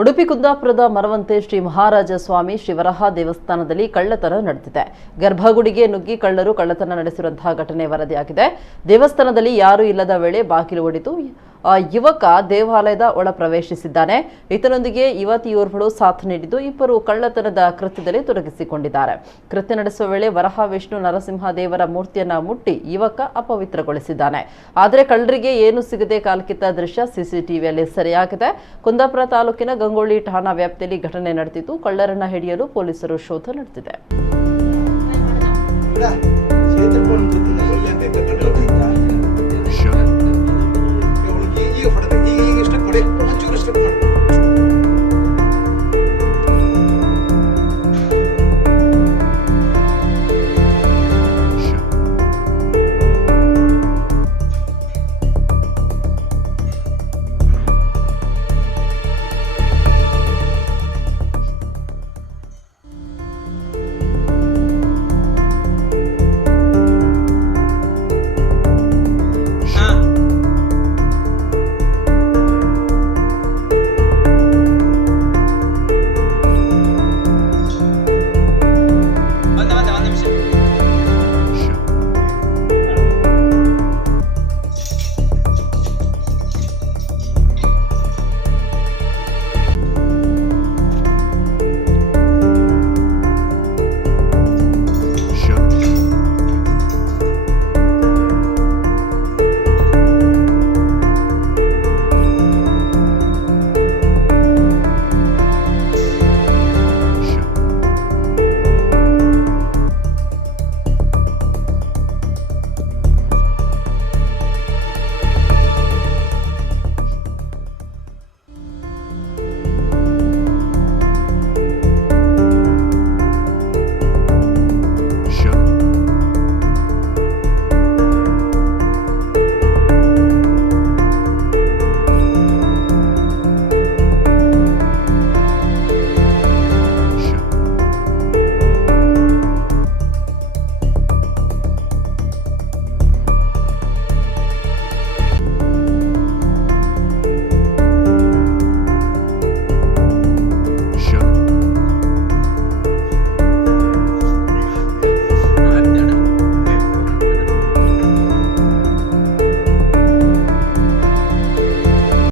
ಉಡುಪಿ ಕುಂದಾಪುರದ ಮರವಂತೆ ಶ್ರೀ ಮಹಾರಾಜ ಸ್ವಾಮಿ ಶ್ರೀ ವರಹ ದೇವಸ್ಥಾನದಲ್ಲಿ ಕಳ್ಳತನ ನಡೆದಿದೆ. ಗರ್ಭಗುಡಿಗೆ ನುಗ್ಗಿ ಕಳ್ಳರು ಕಳ್ಳತನ ನಡೆಸಿರುವಂತಹ ಘಟನೆ ವರದಿಯಾಗಿದೆ. ದೇವಸ್ಥಾನದಲ್ಲಿ ಯಾರೂ ಇಲ್ಲದ ವೇಳೆ ಬಾಗಿಲು ಒಡೆದು ಯುವಕ ದೇವಾಲಯದ ಒಳ ಪ್ರವೇಶಿಸಿದ್ದಾನೆ. ಈತನೊಂದಿಗೆ ಯುವತಿಯೋರ್ವಳು ಸಾಥ್ ನೀಡಿದ್ದು ಇಬ್ಬರು ಕಳ್ಳತನದ ಕೃತ್ಯದಲ್ಲಿ ತೊಡಗಿಸಿಕೊಂಡಿದ್ದಾರೆ. ಕೃತ್ಯ ನಡೆಸುವ ವೇಳೆ ವರಹ ವಿಷ್ಣು ನರಸಿಂಹ ದೇವರ ಮೂರ್ತಿಯನ್ನ ಮುಟ್ಟಿ ಯುವಕ ಅಪವಿತ್ರಗೊಳಿಸಿದ್ದಾನೆ. ಆದರೆ ಕಳ್ಳರಿಗೆ ಏನು ಸಿಗದೆ ಕಾಲ್ಕಿತ್ತ ದೃಶ್ಯ ಸಿಸಿಟಿವಿಯಲ್ಲಿ ಸೆರೆಯಾಗಿದೆ. ಕುಂದಾಪುರ ತಾಲೂಕಿನ ಗಂಗೊಳ್ಳಿ ಠಾಣಾ ವ್ಯಾಪ್ತಿಯಲ್ಲಿ ಘಟನೆ ನಡೆದಿದ್ದು ಕಳ್ಳರನ್ನ ಹಿಡಿಯಲು ಪೊಲೀಸರು ಶೋಧ ನಡೆಸಿದೆ.